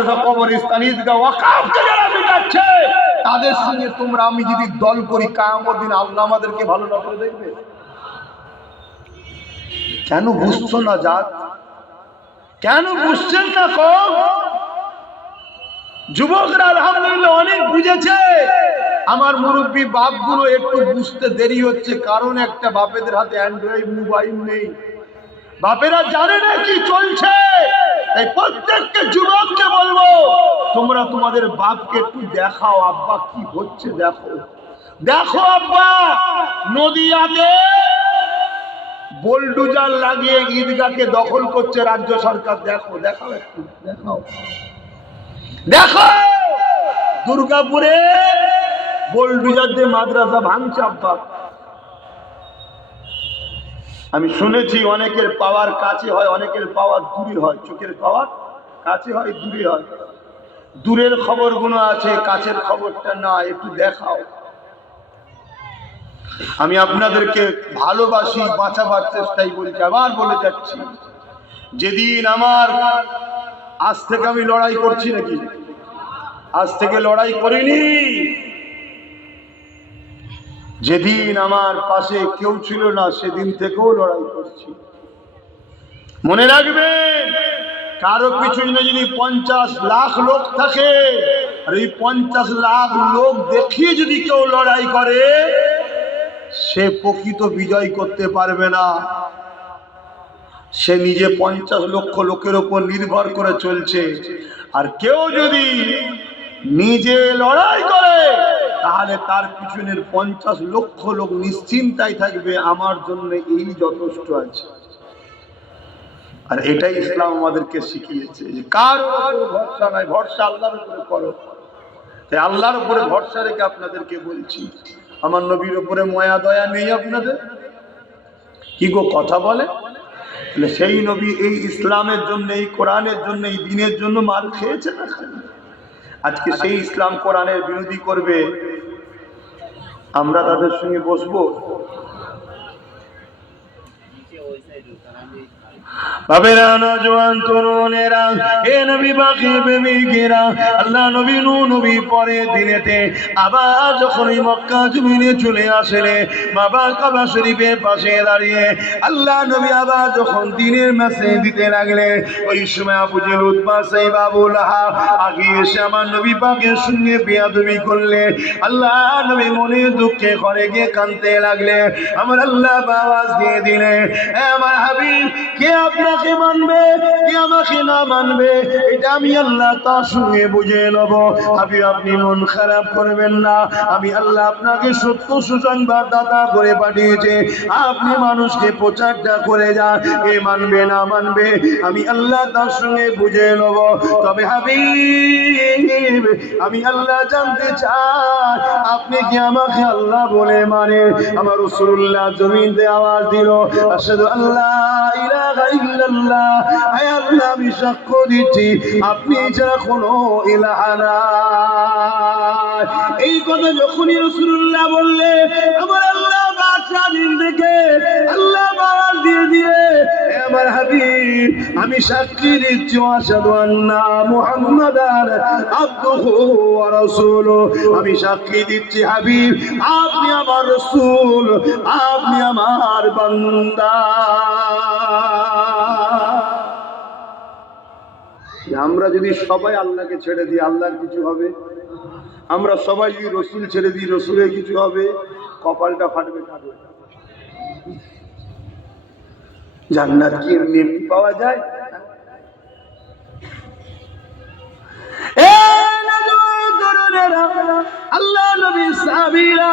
মাদ্রাসা, কবরস্থান, ঈদগাহ, ওয়াকফকে যারা মিটাচ্ছে তাদের সঙ্গে তোমরা আমি যদি দল করি, কিয়ামতের দিন আল্লাহ আমাদেরকে ভালো না করে দেখবে? কেন বুঝছো না জাত? কেন বুঝছেন না? কম যুবকরা আলহামদুলিল্লাহ অনেক বুঝেছে। আমার মুরব্বী বাপগুলো একটু বুঝতে দেরি হচ্ছে, কারণ একটা বাপেদের হাতে অ্যান্ড্রয়েড মোবাইল নেই, বাপেরা জানে না কি চলছে। তাই প্রত্যেকটা যুবককে বলবো, তোমরা তোমাদের বাপকে একটু দেখাও, আব্বা কি হচ্ছে দেখো। দেখো আব্বা, নদিয়াতে বোলডুজার লাগিয়ে ঈদগাহকে দখল করছে রাজ্য সরকার, দেখো দেখাও, একটু দেখাও। দেখো দুর্গাপুরে বোলডুজার দিয়ে মাদ্রাসা ভাঙছে আব্বা। আমি শুনেছি অনেকের পাওয়ার কাছে হয়, অনেকের পাওয়ার দূরে হয়। চোখের পাওয়ার কাছে হয়, দূরে হয়। দূরের খবরগুলো আছে, কাছের খবরটা না, একটু দেখাও। আমি আপনাদেরকে ভালোবাসি, বাঁচাবার চেষ্টাই বলছি, আবার বলে যাচ্ছি, যেদিন আমার, আজ থেকে আমি লড়াই করছি নাকি? আজ থেকে লড়াই করিনি। যেদিন আমার পাশে কেউ ছিল না সেদিন থেকেও লড়াই করছি। মনে রাখবেন, কারো পিছনে যদি 50 লাখ লোক থাকে, আর এই 50 লাখ লোক দেখিয়ে যদি কেউ লড়াই করে, সে প্রকৃত বিজয় করতে পারবে না। সে নিজে 50 লক্ষ লোকের উপর নির্ভর করে চলছে। আর কেউ যদি নিজে লড়াই করে, তাহলে তার পিছনের 50 লক্ষ লোক নিশ্চিন্তায় থাকবে, আমার জন্য এই যথেষ্ট আছে। আর এটাই ইসলাম আমাদেরকে শিখিয়েছে, যে কার উপর ভরসা নাই, ভরসা আল্লাহর উপরে করো। তাই আল্লাহর উপরে ভরসা রেখে আপনাদেরকে বলছি, আমার নবীর উপরে মায়া দয়া নেই আপনাদের? কি গো কথা বলে? সেই নবী এই ইসলামের জন্য, এই কোরআনের জন্য, এই দ্বীনের জন্য মার খেয়েছে না? আজকে সেই ইসলাম কোরআনের বিরোধী করবে, আমরা তাদের সঙ্গে বসবো? বাবেরা, নওজোয়ান তরুণেরা, হে নবী বাকি প্রেমিকেরা, আল্লাহ নবী নবী পরে দিনেতে আবার যখন এই মক্কা জমিনে চলে আসলে, বাবা কাবা শরীফের পাশে দাঁড়িয়ে আল্লাহ নবী আবার যখন দিনের মেসেজ দিতে লাগলে, ওই সময় আবু জেহেল, উতবা, সাইবা, আবু লাহাব আগে এসে আমার নবী পাকের সঙ্গে বেয়াদবি করলে। আল্লাহ নবী মনে দুঃখে ঘরে গিয়ে কাঁদতে লাগলে। আমার আল্লাহ আওয়াজ দিয়ে দিলে, আমার হাবিব, কে আপনাকে মানবে, কে আমাকে না মানবে, এটা আমি আল্লাহ তার সঙ্গে বুঝে নেব। হাবিব, আপনি মন খারাপ করবেন না, আমি আল্লাহ আপনাকে সত্য সুসংবাদ দাতা করে পাঠিয়েছে, আপনি মানুষকে প্রচারটা করে যান, কে মানবে না মানবে আমি আল্লাহ তার সঙ্গে বুঝে নেব। তবে হাবিব, আমি আল্লাহ জানতে চাই, আপনি কি আমাকে আল্লাহ বলে মানে? আমার রাসূলুল্লাহ জমিনে আওয়াজ দিল, আশহাদু আল্লাহ ইলাহা ইল্লাল্লাহ, হে আল্লাহ আমি সাক্ষ্য দিচ্ছি আপনি ছাড়া কোনো ইলাহা নাই। এই কথা যখনই রাসূলুল্লাহ বললে, আমার আল্লাহ বাদশা দিন থেকে আল্লাহ আওয়াজ দিয়ে দিয়ে, হে আমার হাবিব, আমি সাক্ষী দিচ্ছি, আশহাদু আন্না মুহাম্মাদান আবদুহু ওয়া রাসূলুহু, আমি সাক্ষী দিচ্ছি হাবিব আপনি আমার রাসূল, আপনি আমার বান্দা। আমরা যদি সবাই আল্লাহকে ছেড়ে দিই, আল্লাহর কিছু হবে? আমরা সবাই যদি রসুল ছেড়ে দিই, রসুলের কিছু হবে? কপালটা ফাটবে, ফাটবে। জান্নাত কি এমনি পাওয়া যায়? আল্লাহ নবী সাহাবীরা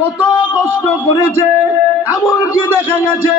কত কষ্ট করেছে, এমনকি দেখা গেছে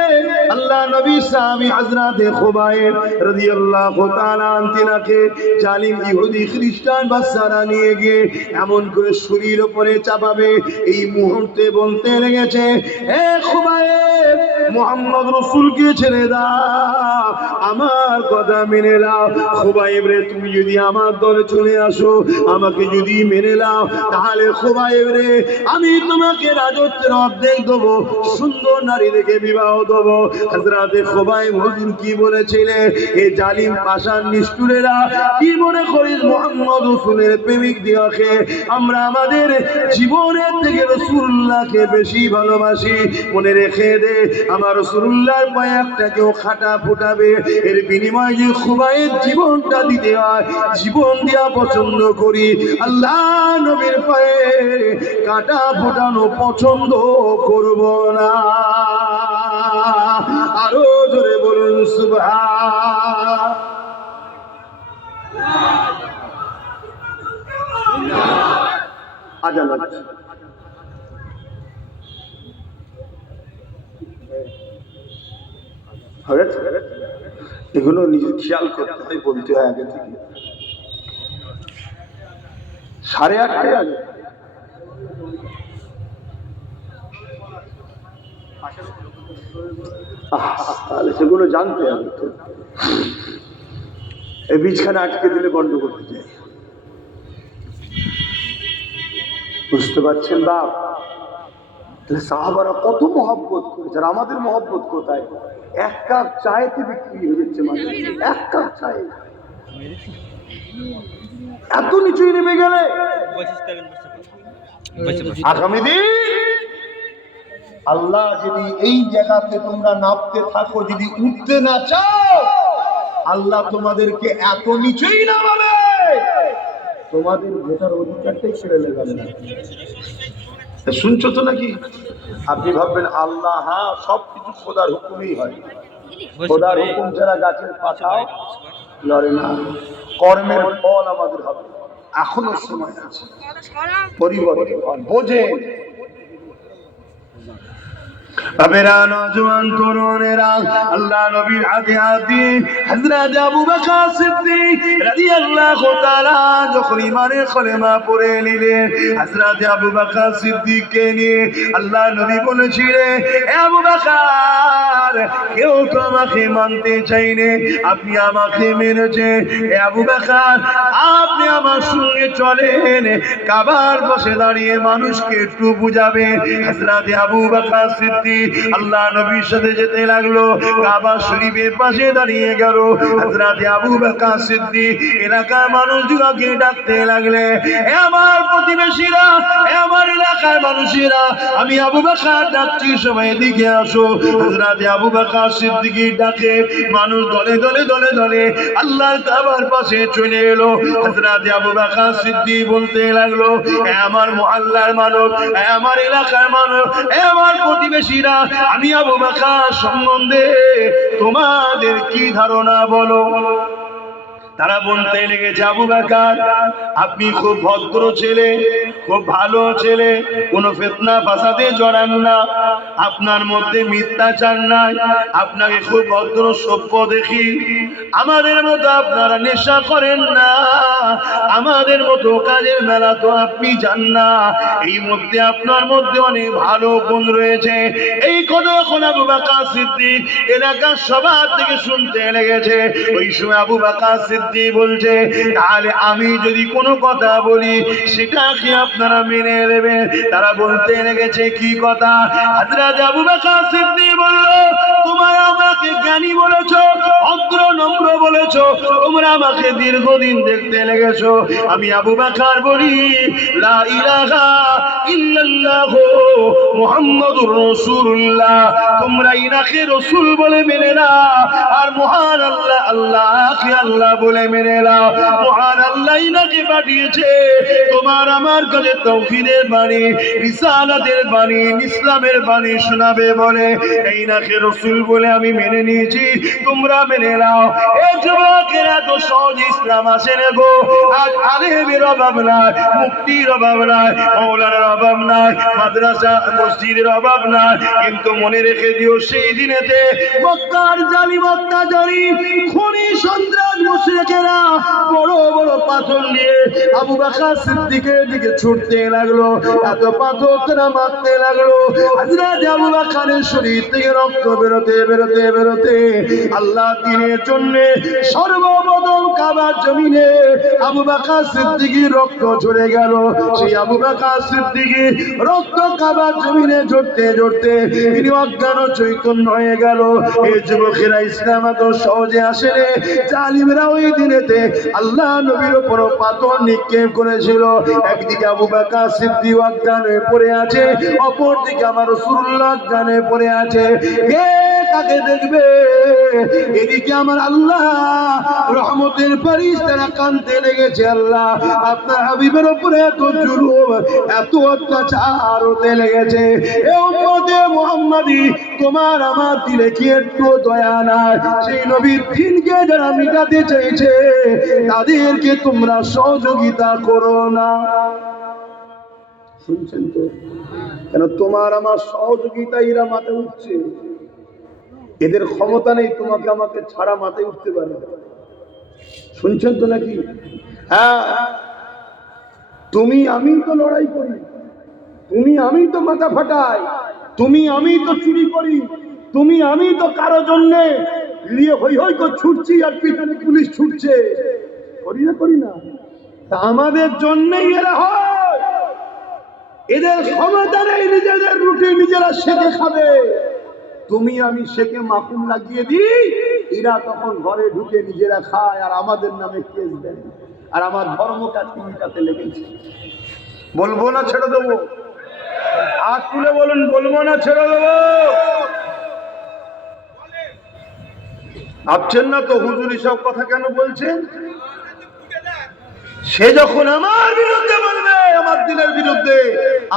আল্লাহ নবী সাহাবী হযরতে খুবাইব রাদিয়াল্লাহু তাআলা আনতিনাকে জালিম ইহুদি খ্রিস্টান বাচ্চারা নিয়ে গিয়ে এমন করে শরীর উপরে চাপাবে, এই মুহূর্তে বলতে লেগেছে, হে খুবাইব, মোহাম্মদ রসুলকে ছেড়ে দাও, আমার কথা মেনে নাও। খুবাইব রে, তুমি যদি আমার দলে চলে আসো, আমাকে যদি মেনে নাও, তাহলে খুবাইব রে আমি তোমাকে রাজত্বের অর্ধেক দেবো, সুন্দর নারী দেখে বিবাহ দেবো। হযরতে খুবাইব হুজুর কি বলেছিলেন? এই জালিম পাষাণ নিষ্ঠুরেরা কি মনে করিস মোহাম্মদ রসুলের প্রেমিক দিয়াকে আমরা আমাদের জীবনের থেকে রসুল্লাহকে বেশি ভালোবাসি? মনে রেখে দে, আমার রসুল্লাহর পায়ে একটা কেউ খাটা ফুটাবে, এর বিনিময়ে যে খুবাইব জীবনটা দিতে হয়, জীবন দেওয়া পছন্দ করি। আল্লাহ নবীর পায়ে কাটা ফোটানো পছন্দ করব না। আরো জোরে বলুন সুবহান। আজান লাগছে। এগুলো নিজে খেয়াল করতে হয়, বলতে হয় আগে থেকে। 8:30 আগে তাহলে সেগুলো জানতে হবে তো। এই বীজখানে আটকে দিলে বন্ধ করতে চাই, বুঝতে পারছেন বাপ? তাহলে সাহাবারা কত মহব্বত করেছে, আর আমাদের মহব্বত কোথায়? এক কাপ চায়েতে বিক্রি হয়ে যাচ্ছে মানুষ, এক কাপ চায়ে এত নিচুই নেমে গেলে। আগামী দিন আল্লাহ যদি এই জায়গাতে তোমরা নামতে থাকো, যদি উঠতে না চাও, আল্লাহ তোমাদেরকে এত নিচুই নামাবে, তোমাদের ভোটার অধিকারটাই ছেড়ে নেবেন না। শুনছো তো নাকি? আপনি ভাববেন আল্লাহ, হ্যাঁ সবকিছু খোদার হুকুমেই হয়, খোদার হুকুম ছাড়া গাছের পাতাও লড়ে না। কর্মের ফল আমাদের হবে, এখনো সময় আছে, পরিবর্তন বোঝে। বাবেরা, নওজোয়ান তরুণেরা, আল্লাহ নবীর হাতে হাতে হযরত আবু বকর সিদ্দিক রাদিয়াল্লাহু তাআলা যখন ঈমানের কলেমা পড়ে নিলেন, হযরত আবু বকর সিদ্দিককে নিয়ে আল্লাহ নবী বলেছিলেন, হে আবু বকর, কেউ তো আমাকে মানতে চাইনি, আপনি আমাকে মেনেছেন। হে আবু বকর, আপনি আমার সঙ্গে চলেন, কাবার পাশে দাঁড়িয়ে মানুষকে একটু বুঝাবেন। হযরত আবু বকর সিদ্দিক আল্লাহ নবীর সাথে যেতে লাগলো, কাবা শরীফের পাশে দাঁড়িয়ে গেল। হযরত আবু বকর সিদ্দিক এলাকার মানুষগুলোকে ডাকতে লাগলে, হে আমার প্রতিবেশীরা, হে আমার এলাকার মানুষেরা, আমি আবু বকর ডাকছি, সবাই এদিকে আসো। হযরত আবু বকর সিদ্দিকের ডাকে মানুষ দলে দলে দলে দলে আল্লাহর কাবার পাশে চলে এলো। হযরত আবু বকর সিদ্দিক বলতে লাগলো, হে আমার মুআল্লার মানুষ, হে আমার এলাকার মানুষ, হে আমার প্রতিবেশীরা, আমি আবু বকর সম্বন্ধে তোমাদের কি ধারণা বলো? তারা বলতে লেগেছে, আবু বকর আপনি খুব ভদ্র ছেলে, খুব ভালো ছেলে, কোনো ফিতনা ফাসাদে জড়ান না, আপনার মধ্যে মিথ্যাচার নাই, আপনাকে খুব ভদ্র সভ্য দেখি, আমাদের মতো আপনারা নেশা করেন না, আমাদের মতো কাজের মেলা তো আপনি যান না, এই মধ্যে আপনার মধ্যে অনেক ভালো গুণ রয়েছে। এই কথা এখন আবু বকর সিদ্দিক এলাকার সবার থেকে শুনতে লেগেছে। ওই সময় আবু বকর সিদ্দিক বলছে, তাহলে আমি যদি কোনো কথা বলি সেটা কি আপনারা মেনে নেবেন? তারা বলতে লেগেছে, কি কথা? হযরত আবু বকর সিদ্দিক বলল, তোমরা আমাকে জ্ঞানী বলেছো, ভদ্র নম্র বলেছো, তোমরা আমাকে দীর্ঘদিন দেখতে লেগেছো, আমি আবু বকর বলি লা ইলাহা ইল্লাল্লাহ মুহাম্মাদুর রাসূলুল্লাহ, তোমরা ইনাকে রাসূল বলে মেনে নাও, আর মহান আল্লাহ আল্লাহকে আল্লাহ বলে মেনে নাও। মহান আল্লাহ ইনাকে পাঠিয়েছে তোমার আমার কাছে তাওহীদের বাণী, রিসালাতের বাণী, ইসলামের বাণী শোনাবে বলে, এই নাকে রাসূল বলে আমি মেনে নিয়েছি, তোমরা মেনে নাও। এই যুবকেরা তো সহজ ইসলাম আসে না গো, আজ আলেমের অভাব নাই, মুক্তির অভাব নাই, মাওলানার অভাব নাই, মাদ্রাসা মসজিদের অভাব নাই, কিন্তু মনে রেখে দিও সেই দিনেতে মক্কার জালিম অত্যাচারী খুনি সন্ত্রাস মুশরিকেরা বড় বড় পাথর নিয়ে আবু বকর সিদ্দিকের দিকে ছুটতে লাগলো, এত পাথর তারা মারতে লাগলো। হযরত আবু বকরের শরীর থেকে রক্ত বেরোতে বেরোতে বেরোতে আল্লাহ দ্বীনের জন্য সর্বপ্রথম কাবার জমিনে আবু বকর সিদ্দিকের রক্ত ঝরে গেল। সেই আবু বকর সিদ্দিকের রক্ত কাবার জমিনে ঝরতে ঝরতে তিনি অজ্ঞান ও চৈতন্য হয়ে গেল। এই যুবকেরা ইসলাম এত সহজে আসে রে। জালিমরা ওই দিনেতে আল্লাহ নবীর উপর পাথর নিক্ষেপ করেছিল। একদিকে আবু বকর সিদ্দিক অজ্ঞান হয়ে পড়ে আছে, অপর দিকে আমার রাসূলুল্লাহ অজ্ঞান হয়ে পড়ে আছে। কে কাকে দেখবে? এদিকে আমার আল্লাহ রহমতের ফেরেশতারা কাঁদতে লেগেছে, আল্লাহ আপনার হাবিবের উপরে এত জুলুম, এত অত্যাচার হতে লেগেছে। এ উম্মতে মুহাম্মাদি, তোমার আমার দিলে কি একটু দয়া নাই? সেই নবীর দিনকে যারা মিটাতে চাইছে তাদেরকে তোমরা সহযোগিতা করো না। শুনছেন তো? কেন তোমার আমার সহযোগিতা এরা মাথায় উঠছে। এদের ক্ষমতা নেই তোমাকে আমাকে ছাড়া মাথায় উঠতে পারে। শুনছেন তো নাকি? হ্যাঁ, তুমি আমি তো লড়াই করি, তুমি আমি তো মাথা ফাটাই, তুমি আমি তো চুরি করি, তুমি আমি তো কারো জন্য নিয়ে হই হই করে ছুটছি আর পিছনে পুলিশ ছুটছে। করি না করি না? তা আমাদের জন্যই এরা হয়। এদের ক্ষমতা নেই নিজেদের রুটি নিজেরা সেকে খাবে। তুমি আমি সেকে মাখুন লাগিয়ে দিই, এরা তখন ঘরে ঢুকে নিজেরা খায় আর আমাদের নামে কেস দেয়। আর আমার ধর্মটা চিন্তাতে লেগেছে। বলবো না ছেড়ে দেবো? হাত তুলে বলুন, বলবো না ছেড়ে দেবো? ভাবছেন না তো হুজুর এসব কথা কেন বলছেন? সে যখন আমার বিরুদ্ধে বলবে, আমার দিনের বিরুদ্ধে,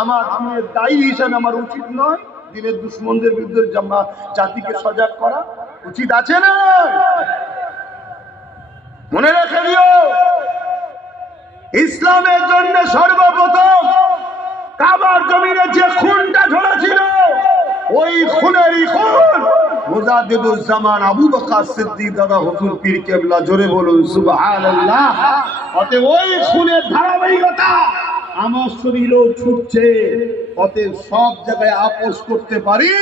আমার দিনের দায়ী হিসাবে আমার উচিত নয় দিনের দুশ্মনদের বিরুদ্ধে জাতিকে সজাগ করা? উচিত আছে না? মনে রেখে দিও, ইসলামের জন্য সর্বপ্রথম কাবার জমিনে যে খুনটা ঝরেছিল, ওই খুনেরই খুন মুজাদ্দিদুজ্জামান আবু বকর সিদ্দিক দাদা হুজুর পীর কেবলা। জোরে বলুন সুবহানাল্লাহ। অতএব ওই খুনের ধারাবাহিকতা আমার শরীরেও ছুটছে। অতএব সব জায়গায় আপোষ করতে পারি,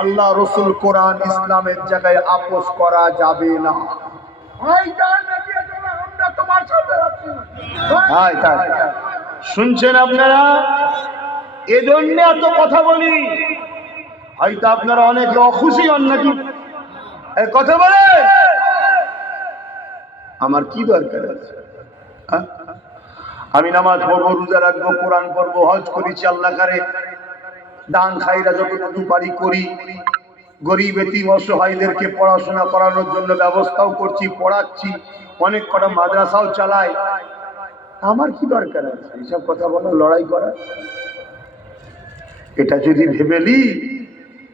আল্লাহ রসুল কোরআন ইসলামের জায়গায় আপোষ করা যাবে না। শুনছেন আপনারা? এজন্য এত কথা বলি। হয়তো আপনারা অনেকে অখুশি হন নাকি কথা বলে। আমার কি দরকার আছে? আমি নামাজ পড়বো, রোজা রাখবো, কোরআন পড়বো, হজ করেছি, আল্লাহ করে দান খাইরা যতটুকু পারি করি, গরিব এতিম অসহায়দেরকে পড়াশোনা করানোর জন্য ব্যবস্থাও করছি, পড়াচ্ছি, অনেক কটা মাদ্রাসাও চালাই। আমার কি দরকার আছে এইসব কথা বলা, লড়াই করা? এটা যদি ভেবেলি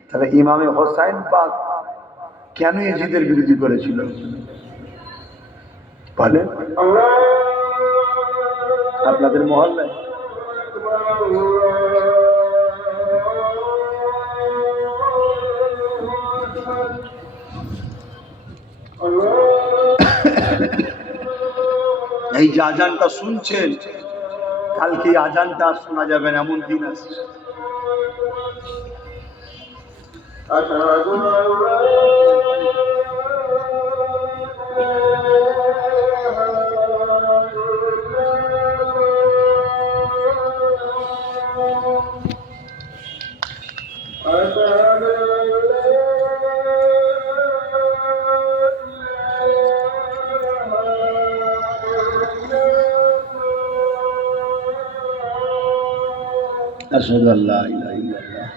তাহলে ইমামে হোসাইন পাক কেন ইজিদের বিরোধী করেছিল বলেন? আপনাদের মহল্লায় এই যে আজানটা শুনছেন, কালকে আজানটা শোনা যাবে না, এমন দিন আসছে। أشهد أن لا إله إلا الله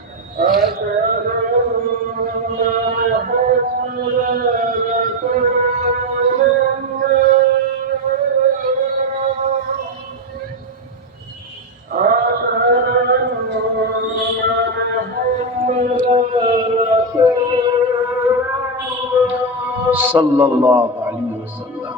صلى الله عليه وسلم.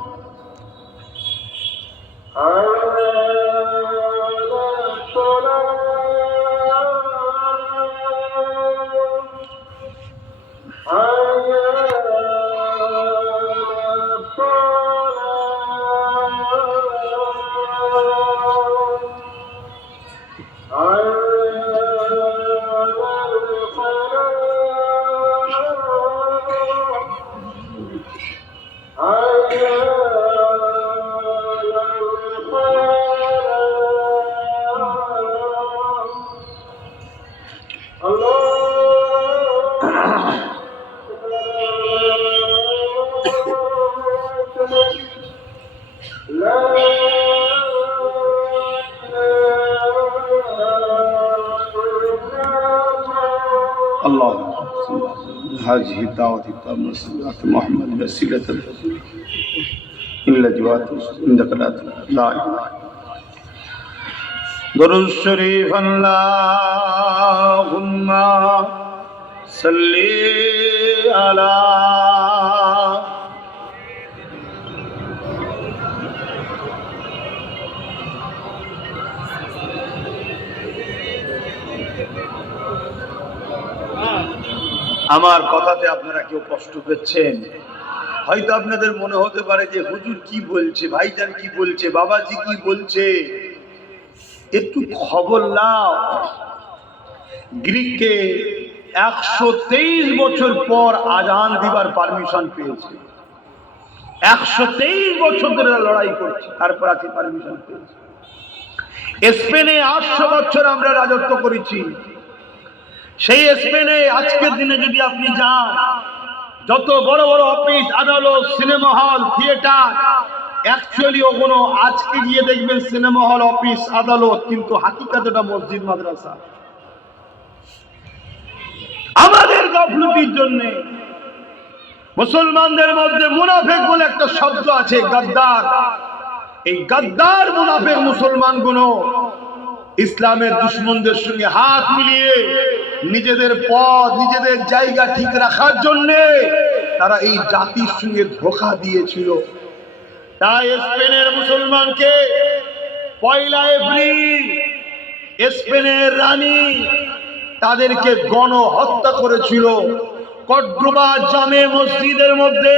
اللهم هذه الدعوة التامة صلاة محمد وسيلة إلا جوات عندك لا درود الشريف اللهم صل على আমার কথাতে আপনারা কেউ কষ্ট পেয়েছেন? হয়তো আপনাদের মনে হতে পারে যে হুজুর কি বলছে, ভাইজান কি বলছে, বাবাজি কি বলছে, একটু খবর নাও। গ্রিককে 123 বছর পর আজান দিবার পারমিশন পেয়েছে। 123 বছর ধরে লড়াই করছে, তারপর আজকে পারমিশন পেয়েছে। স্পেনে 800 বছর আমরা রাজত্ব করেছি। সেই স্পেনে আজকের দিনে যদি আপনি যান, যত বড় বড় অফিস, আদালত, সিনেমা হল, থিয়েটার, অ্যাকচুয়ালি ওগুলো আজকে গিয়ে দেখবেন সিনেমা হল, অফিস, আদালত, কিন্তু হাকিকাতে এটা মসজিদ মাদ্রাসা। আমাদের গাফলতির জন্য মুসলমানদের মধ্যে মুনাফিক বলে একটা শব্দ আছে, গাদ্দার। এই গাদ্দার মুনাফিক মুসলমানগুলো ইসলামের দুশমনদের সঙ্গে হাত মিলিয়ে নিজেদের পদ, নিজেদের জায়গা ঠিক রাখার জন্য তারা এই জাতির সঙ্গে ধোঁকা দিয়েছিল। তাই স্পেনের মুসলমানকে 1 এপ্রিল স্পেনের রানী তাদেরকে গণহত্যা করেছিল। কর্ডোবা জামে মসজিদের মধ্যে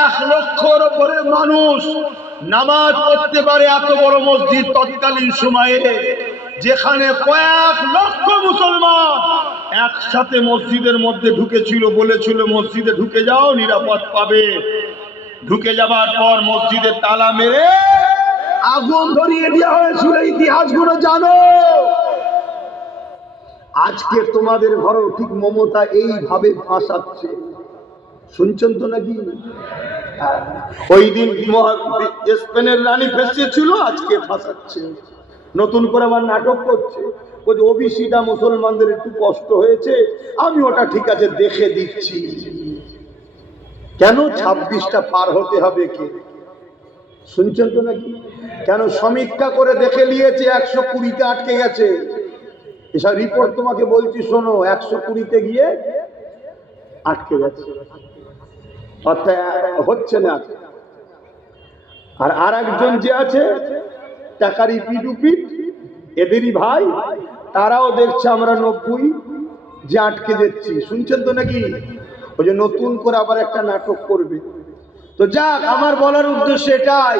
1 লক্ষর উপরে মানুষ নামাজ পড়তে পারে, এত বড় মসজিদ তৎকালীন সময়ে, যেখানে কয়েক লক্ষ মুসলমান একসাথে মসজিদের মধ্যে ঢুকেছিল। বলেছিল মসজিদে ঢুকে যাও, নিরাপদ পাবে। ঢুকে যাবার পর মসজিদে তালা মেরে আগুন ধরিয়ে দেওয়া হয়েছিল। ইতিহাসগুলো জানো। আজকে তোমাদের ঘরেও ঠিক মমতা এইভাবে ফাঁসাচ্ছে, শুনছেন তো নাকি? ওই দিন স্পেনের রানী ফেসেছিল, আজকে ফাঁসাচ্ছে। নতুন করে আবার নাটক করছে, ওই ওবিসিটা মুসলমানদের একটু কষ্ট হয়েছে, আমি ওটা ঠিক আছে দেখে দিচ্ছি। কেন 26টা পার হতে হবে? কে শুনছেন তো নাকি? কেন সমীক্ষা করে দেখে নিয়েছে 120তে আটকে গেছে। এসব রিপোর্ট তোমাকে বলছি, শোনো। 120তে গিয়ে আটকে গেছে, অর্থাৎ হচ্ছে না। আর আরেকজন যে আছে টাকারি পিটুপিট, এদেরই ভাই, তারাও দেখছে আমরা 90 যে আটকে যাচ্ছি। শুনছেন তো নাকি? ওই যে নতুন করে আবার একটা নাটক করবে। তো যাক, আমার বলার উদ্দেশ্য এটাই,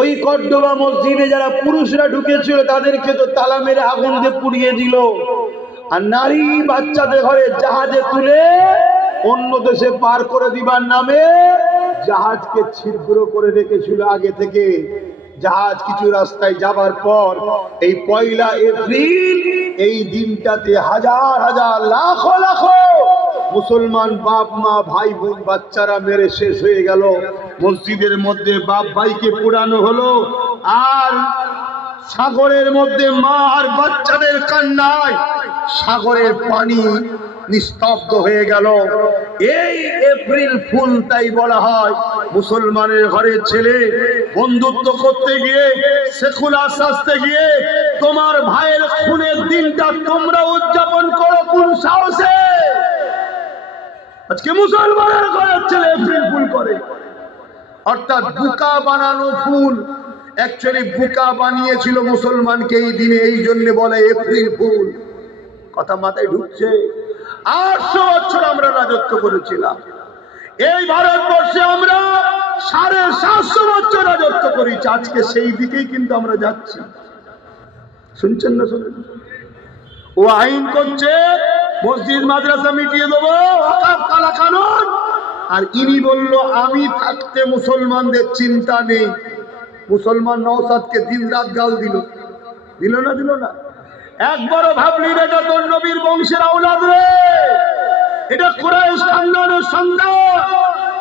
ওই কর্ডোবা মসজিদে যারা পুরুষরা ঢুকেছিল তাদেরকে তো তালা মেরে আগুন দিয়ে পুড়িয়ে দিল। আর নারী বাচ্চাদের ঘরে জাহাজে তুলে অন্য দেশে পার করে দিবার নামে জাহাজকে ছিদ্র করে রেখেছিল আগে থেকে। জাহাজ কিছু রাস্তায় যাবার পর এই 1 এপ্রিল এই দিনটাতে হাজার হাজার লাখো লাখো মুসলমান বাপ মা ভাই বোন বাচ্চারা মেরে শেষ হয়ে গেল। মসজিদের মধ্যে বাপ ভাইকে পোড়ানো হলো, আর সাগরের মধ্যে মা আর বাচ্চাদের কান্নায় সাগরের পানি নিস্তব্ধ হয়ে গেল। এই এপ্রিল ফুল তাই বলা হয়। মুসলমানের ঘরের ছেলে বন্ধুত্ব করতে গিয়ে, সেকুলার সাজতে গিয়ে তোমার ভাইয়ের খুনের দিনটা তোমরা উদযাপন করো কোন সাহসে? আজকে মুসলমানের ঘরের ছেলে এপ্রিল ফুল করে, অর্থাৎ বুকা বানানো ফুল। অ্যাকচুয়ালি বুকা বানিয়েছিল মুসলমানকে এই দিনে, এই জন্য বলে এপ্রিল ফুল। কথা মাথায় ঢুকছে? 800 বছর আমরা রাজত্ব করেছিলাম এই ভারতবর্ষে, আমরা 750 বছর রাজত্ব করেছি। আজকে সেই দিকেই কিন্তু আমরা যাচ্ছি। শুনছেন না? শুনেন? ও আইন করছে মসজিদ মাদ্রাসা মিটিয়ে দেবো, ওয়াকফ কালা কানুন। আর ইনি বলল আমি থাকতে মুসলমানদের চিন্তা নেই। মুসলমান নওশাদকে দিন রাত গাল দিল, দিল না? দিল না? একবারও ভাবলি এটা তোর নবীর বংশের আওলাদ রে, এটা কুরাইশ খানদানের সন্তান,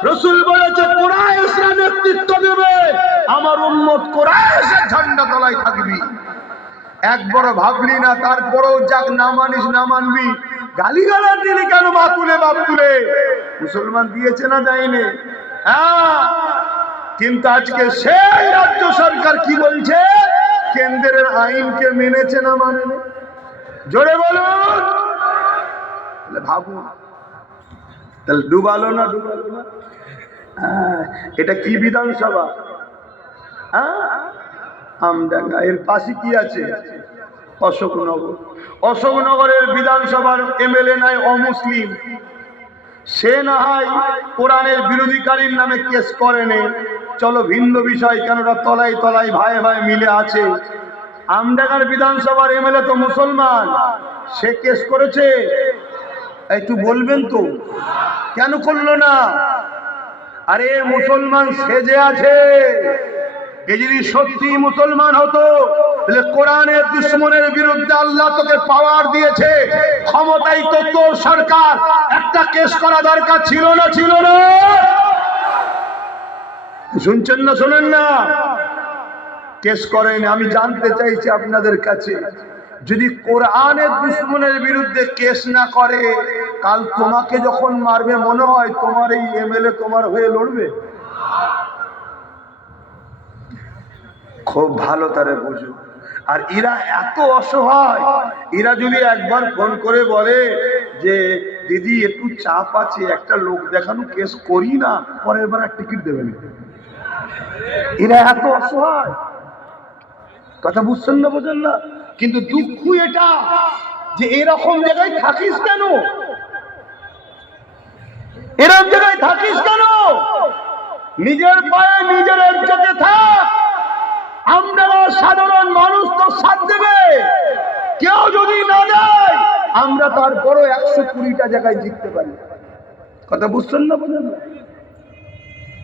রাসূল বলেছে কুরাইশরা নেতৃত্ব দেবে, আমার উম্মত কুরাইশের ঝান্ডা তলায় থাকবি। একবারও ভাবলি না, তারপরেও যাক না মানিস না মানবি, গালিগালাজ দিলি কেন মা তুলে বাপ তুলে? মুসলমান দিয়েছে না দেয়নি? হ্যাঁ, কিন্তু আজকে সেই রাজ্য সরকার কি বলছে? কেন্দ্রের আইনকে মেনেছে না মানেনি? জোরে বলুন। ভাবুন, তাহলে ডুবালো না ডুবালো না? এটা কি বিধানসভা? আমডাঙ্গা। এর পাশে কি আছে? অশোকনগর। অশোকনগরের বিধানসভার এমএলএ নাই অমুসলিম, সে না হয় কোরআনের বিরোধীকারীর নামে কেস করেনি, চলো ভিন্ন বিষয়, কেননা তলায় তলায় ভাই ভাই মিলে আছে। আমডাঙ্গার বিধানসভার এমএলএ তো মুসলমান, সে কেস করেছে? একটু বলবেন তো কেন করলো না? আরে মুসলমান সেজে আছে। এ যদি সত্যি মুসলমান হতো, তাহলে কোরআনের দুশমনের বিরুদ্ধে আল্লাহ তোকে পাওয়ার দিয়েছে, ক্ষমতাই তো তোর সরকার, একটা কেস করা দরকার ছিল না? ছিল না? শুনছেন না শোনেন না? কেস করেন। আমি জানতে চাইছি আপনাদের কাছে, যদি কোরআনের দুশমনের বিরুদ্ধে কেস না করে, কাল তোমাকে যখন মারবে মনে হয় তোমার এই এমএলএ তোমার হয়ে লড়বে? খুব ভালো তারে বুঝো। আর এরা এত অসহায়, এরা যদি একবার ফোন করে বলে যে দিদি একটু চাপ আছে, একটা লোক দেখানো কেস করি না, পরের বার টিকিট দেবেন। এরা এত অসহায়, কথা বুঝছেন না বোঝেন না? কিন্তু দুঃখ এটা যে এরকম জায়গায় থাকিস কেন? এরকম জায়গায় থাকিস কেন? নিজের পায়ে নিজের ইজ্জতে থাক। আমরা সাধারণ মানুষ তো সাথ দেবে, কেউ যদি না দেয় আমরা তারপরও 120টা জায়গায় জিততে পারি। কথা বুঝছেন না বোঝেন না?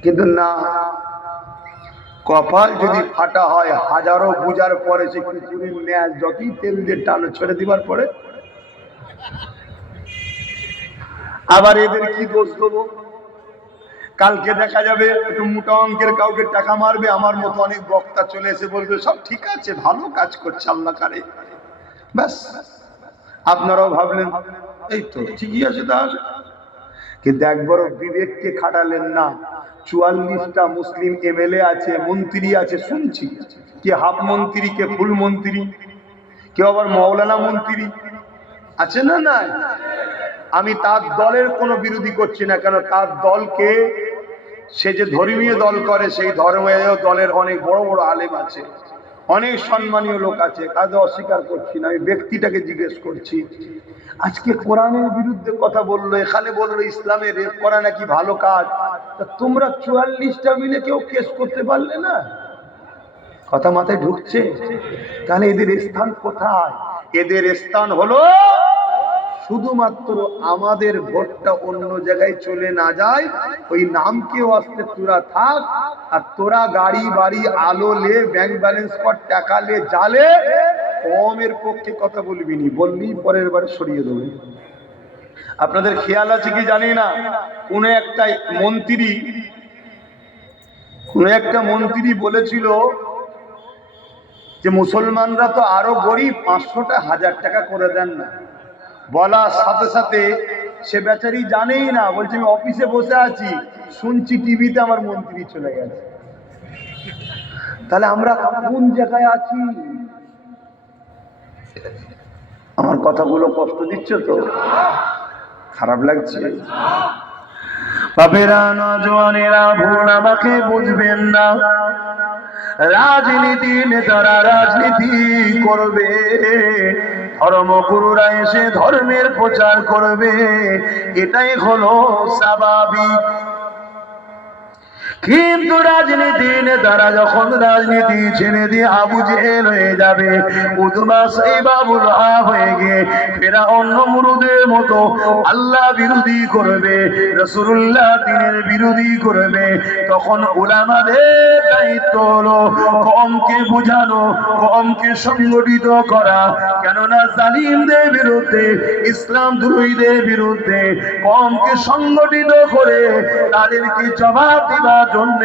কিন্তু না, কপাল যদি ফাটা হয়, হাজারো বুঝার পরে সে কুকুরের ন্যায় যতই তেল দিয়ে টানো ছেড়ে দিবার পরে আবার এদের কি দোষ দেবো? কালকে দেখা যাবে একটু মোটা অঙ্কের কাউকে টাকা মারবে, আমার মতো অনেক বক্তা চলে এসে বলবে সব ঠিক আছে, ভালো কাজ করছে আল্লাহ কারে, ব্যাস আপনারাও ভাবলেন এই তো ঠিকই আছে তাহলে। কিন্তু একবারও বিবেককে খাটালেন না। 44টা মুসলিম এমএলএ আছে, মন্ত্রী আছে, শুনছি কে হাফ মন্ত্রী, কে ফুল মন্ত্রী, কেউ আবার মৌলানা মন্ত্রী আছে না? নাই। আমি তার দলের কোনো বিরোধী করছি না, কেন তার দলকে, সে যে ধর্মীয় দল করে, সেই ধর্মীয় দলের অনেক বড় বড় আলেম আছে, অনেক সম্মানীয় লোক আছে, কাজে অস্বীকার করছি না, আমি ব্যক্তিটাকে জিজ্ঞেস করছি। আজকে কোরআনের বিরুদ্ধে কথা বললো, এখানে বললো ইসলামে রেপ করা নাকি ভালো কাজ, তা তোমরা 44টা মিলে কেউ কেস করতে পারলে না? কথা মাথায় ঢুকছে? তাহলে এদের স্থান কোথায়? এদের স্থান হলো শুধুমাত্র আমাদের ভোটটা অন্য জায়গায় চলে না যায়, ওই নামকে আসতে তোরা থাক, আর তোরা গাড়ি বাড়ি আলো লে, ব্যাংক ব্যালেন্স কর, টাকা লে, জালে, কমের পক্ষে কথা বলবি নি, বললি পরের বারে সরিয়ে দেবো। আপনাদের খেয়াল আছে কি জানি না, কোন একটা মন্ত্রী বলেছিল যে মুসলমানরা তো আরো গরিব, 500টা 1000 টাকা করে দেন না। বলার সাথে সাথে সে বেচারি জানেই না, বলছে আমি অফিসে বসে আছি, শুনছি টিভিতে আমার মন্ত্রী চলে গেছে। তাহলে আমরা কোন জায়গায় আছি? আমার কথাগুলো কষ্ট দিচ্ছে তো? খারাপ লাগছে? বাপেরা, নজওয়ানেরা, ভুল আমাকে বুঝবেন না। রাজনীতি নেতারা রাজনীতি করবে, ধর্মগুরুরা এসে ধর্মের প্রচার করবে, এটাই হলো স্বাভাবিক। কিন্তু রাজনীতি নেতারা যখন রাজনীতি ছেড়ে দিয়ে আবু জেহেল হয়ে যাবে, উতবা সাইবা বুলহা হয়ে গিয়ে ফেরাউন নমরুদের মতো আল্লাহ বিরোধী করবে, রাসূলুল্লাহ দ্বীনের বিরোধী করবে, তখন উলামাদের দায়িত্ব হলো কমকে বোঝানো, কমকে সংগঠিত করা। কেননা জালিমদের বিরুদ্ধে, ইসলাম দ্রোহীদের বিরুদ্ধে কমকে সংগঠিত করে তাদেরকে জবাব দেওয়ার জন্য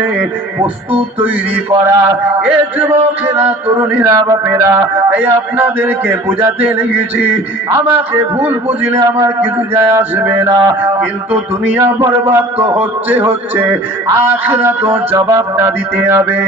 প্রস্তুত তৈরি করা। এ যুবকেরা, তরুণীরা, বাপেরা, এই আপনাদেরকে বোঝাতে লেগেছি। আমাকে ভুল বুঝলে আমার কিছু যায় আসবে না, কিন্তু দুনিয়া বরবাদ তো হচ্ছে, আখিরাত তো জবাবটা দিতে হবে।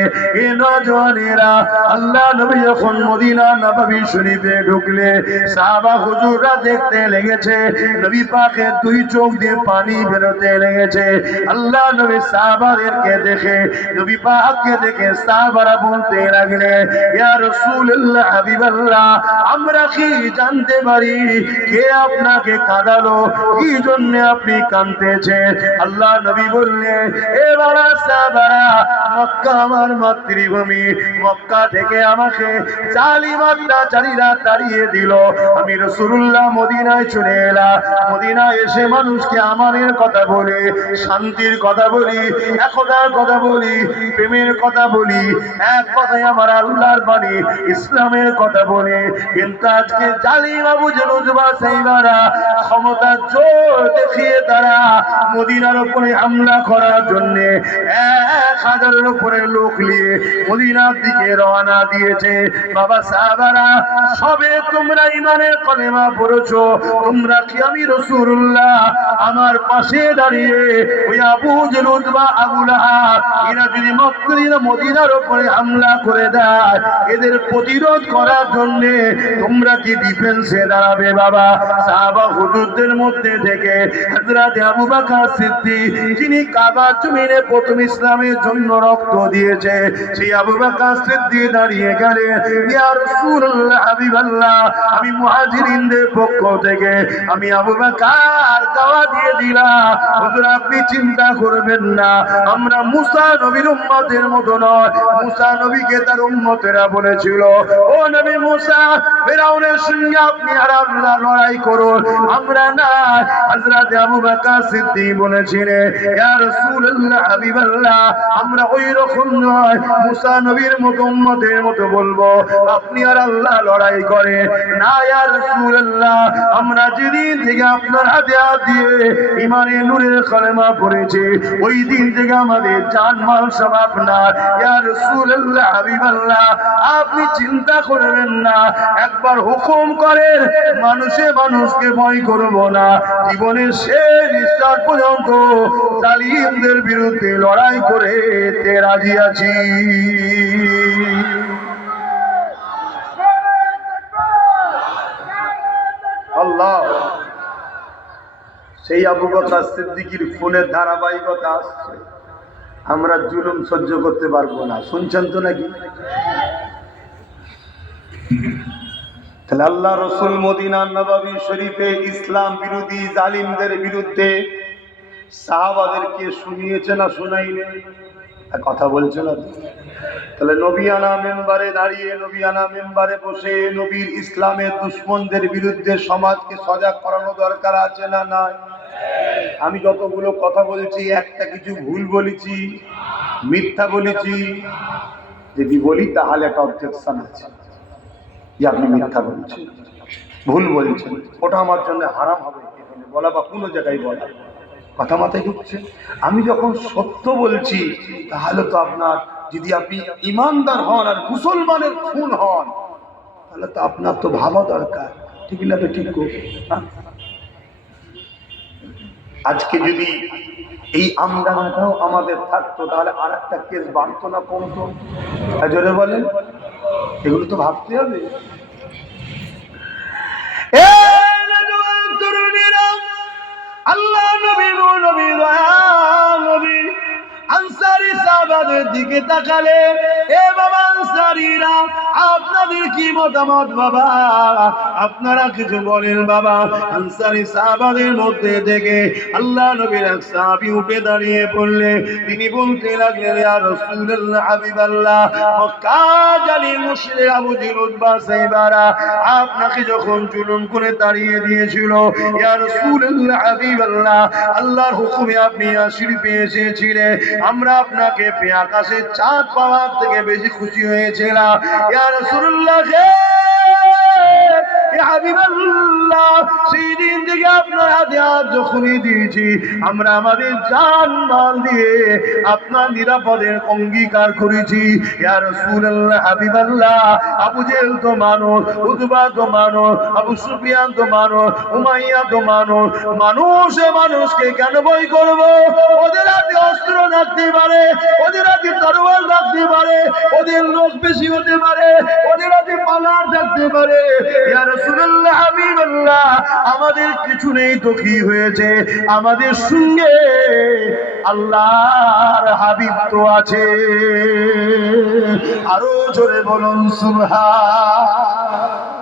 এ নওজওয়ানেরা, আল্লাহ নবী যখন মদিনা নববী শরীফে ঢুকলে সাহাবা হুজুররা দেখতে লেগেছে নবী পাকের দুই চোখ দিয়ে পানি বেরোতে লেগেছে। আল্লাহ নবী সাহাবাদেরকে দেখে, নবী পাককে দেখে সাহাবারা বলতে লাগলে, ইয়া রাসূলুল্লাহ, হাবিবাল্লাহ, আমরা কি জানতে পারি কে আপনাকে কাঁদালো, কি জন্য আপনি কাঁদতেছেন? আল্লাহ নবী বললেন, এ বাবা সাহাবারা, মক্কা আমার মাতৃভূমি, মক্কা থেকে আমাকে জালিম অত্যাচারীরা তাড়িয়ে দিল। আমি রাসূলুল্লাহ মদিনায় চলে এলাম। মদিনায় এসে মানুষকে আমানের কথা বলি, শান্তির কথা বলি, একতার কথা বলি, প্রেমের কথা বলি, এক কথায় আমার আল্লাহর বাণী ইসলামের কথা বলি। কিন্তু আজকে জালিম আবু জেহেল উতবা সাইবারা ক্ষমতার জোর দেখিয়ে তারা মদিনার উপরে হামলা করার জন্য 1000-এর উপরে লোক নিয়ে মদিনার দিকে রওনা দিয়েছে। বাবা সাহাবারা, সবে তোমরা ইমানের কলেমা পড়েছো, তোমরা কি আমি রাসূলুল্লাহ আমার পাশে দাঁড়িয়ে ওই আবু জেহেল উতবা, আবু লাহাব এরা যদি মদিনার উপরে হামলা করে দেয়, এদের প্রতিরোধ করার জন্য তোমরা কি ডিফেন্সে দাঁড়াবে? বাবা সাহাবা হুজুরদের মধ্যে থেকে হযরত আবু বকর সিদ্দিক, যিনি কাবার জমিনে প্রথম ইসলামের জন্য রক্ত দিয়েছে, সেই আবু বকর সিদ্দিক দাঁড়িয়ে গেলেন, ইয়া রাসূলুল্লাহ, হাবিবাল্লাহ, আমি মুহাজিরিনদের পক্ষ থেকে আমি আবু বকর দাওয়া দিয়ে দিলাম, হুজুর আপনি চিন্তা করবেন না, আমরা মুসা নবীর উম্মতের মতো নয়। মুসা নবীকে তার উম্মতেরা বলেছিল, ও নবী মুসা, ফিরাউনের সঙ্গে আপনি আর আল্লাহ লড়াই করুন, আমরা না। হযরত আবু বকর সিদ্দিক বলেছিলেন, ইয়া রাসূলুল্লাহ, হাবিবাল্লাহ, আমরা ওই রকম নয়, মুসা নবীর মতো উম্মতের মতো বলবো, আপনি আর আল্লাহ লড়াই করে না। ইয়া রাসূলুল্লাহ, আমরা যেদিন থেকে আপনার হাতে হাত দিয়ে ইমানের নূরের কলেমা পড়েছি, ওই দিন থেকে আমাদের জানমাল সব আপনার। ইয়া রাসূলুল্লাহ, হাবিবাল্লাহ, আপনি চিন্তা করবেন না, একবার হুকুম করেন, মানুষকে ভয় করব না, জীবনের শেষ নিঃশ্বাস পর্যন্ত জালিমদের বিরুদ্ধে লড়াই করে রাজি আছি। আল্লাহ, সেই আবু বকর সিদ্দিকের খুনের ধারাবাহিকতা আসছে। আমরা জুলুম সহ্য করতে পারবো না, শুনছেন তো নাকি? তাহলে আল্লাহ রসুল মদিনা নববী শরীফে ইসলাম বিরোধী জালিমদের বিরুদ্ধে সাহাবাদেরকে শুনিয়েছে না শুনাইনি? কথা বলছে না? তাহলে নবিয়ানা মেম্বারে দাঁড়িয়ে, নবিয়ানা মেম্বারে বসে নবীর ইসলামের দুশ্মনদের বিরুদ্ধে সমাজকে সজাগ করানো দরকার আছে না নাই? আমি যতগুলো কথা বলেছি, একটা কিছু ভুল বলেছি, মিথ্যা বলেছি? যদি বলি তাহলে একটা অবজেকশন আছে যে আপনি মিথ্যা বলছেন, ভুল বলছেন, ওটা আমার জন্য হারাম হবে বলা বা কোনো জায়গায় বলা। কথা মাথায় ঢুকছে? আমি যখন সত্য বলছি, তাহলে তো আপনার, যদি আপনি ইমানদার হন আর মুসলমানের খুন হন, তাহলে তো আপনার তো ভাবা দরকার, ঠিক না? ঠিক করবে। আজকে যদি এই আমদানিটাও আমাদের থাকতো, তাহলে আর একটা কেস বাড়তো না, কমতো? জোরে বলেন, এগুলো তো ভাবতে হবে। আল্লাহ নবী, নবী, নবী আনসারী সাহাবাদের দিকে তাকালে, এ বাবা আনসারীরা, আপনাদের কি মতামত বাবা? আপনারা কিছু বলেন বাবা। আনসারী সাহাবাদের মধ্যে থেকে আল্লাহ নবীর এক সাহাবী উঠে দাঁড়িয়ে পড়লে তিনি বলতে লাগলেন, ইয়া রাসূলুল্লাহ, হাবিবাল্লাহ, মক্কা জালিম মুশরিক আবু জেহেল উতবা সাইবারা আপনাকে যখন জুলুম করে তাড়িয়ে দিয়েছিল, ইয়া রাসূলুল্লাহ, হাবিবাল্লাহ, আল্লাহর হুকুমে আপনি শরীফে এসেছিলেন, আমরা আপনাকে পেয়ে আকাশের চাঁদ পাওয়ার থেকে বেশি খুশি হয়েছিলাম। ইয়া রাসূলুল্লাহ, সেই দিন থেকে আপনার হাতে হাত যখনই দিয়েছি, আমরা আমাদের জান মাল দিয়ে আপনার নিরাপদের অঙ্গীকার করেছি। ইয়া রাসূলুল্লাহ, হাবিবাল্লাহ, আবু জেহেল তো মানুষ, উতবা তো মানুষ, আবু সুফিয়ান তো মানুষ, উমাইয়া তো মানুষ। মানুষে মানুষকে কেন ভয় করব? ওদের হাতে অস্ত্র থাকতে পারে, ওদের হাতে তরোয়াল থাকতে পারে, ওদের লোক বেশি হতে পারে, ওদের হাতে পালার থাকতে পারে। ইয়া রাসূলুল্লাহ, হাবিবাল্লাহ, আমাদের কিছু নেই তো কি হয়েছে? আমাদের সঙ্গে আল্লাহর হাবিব তো আছে। আরো জোরে বলুন সুবহান।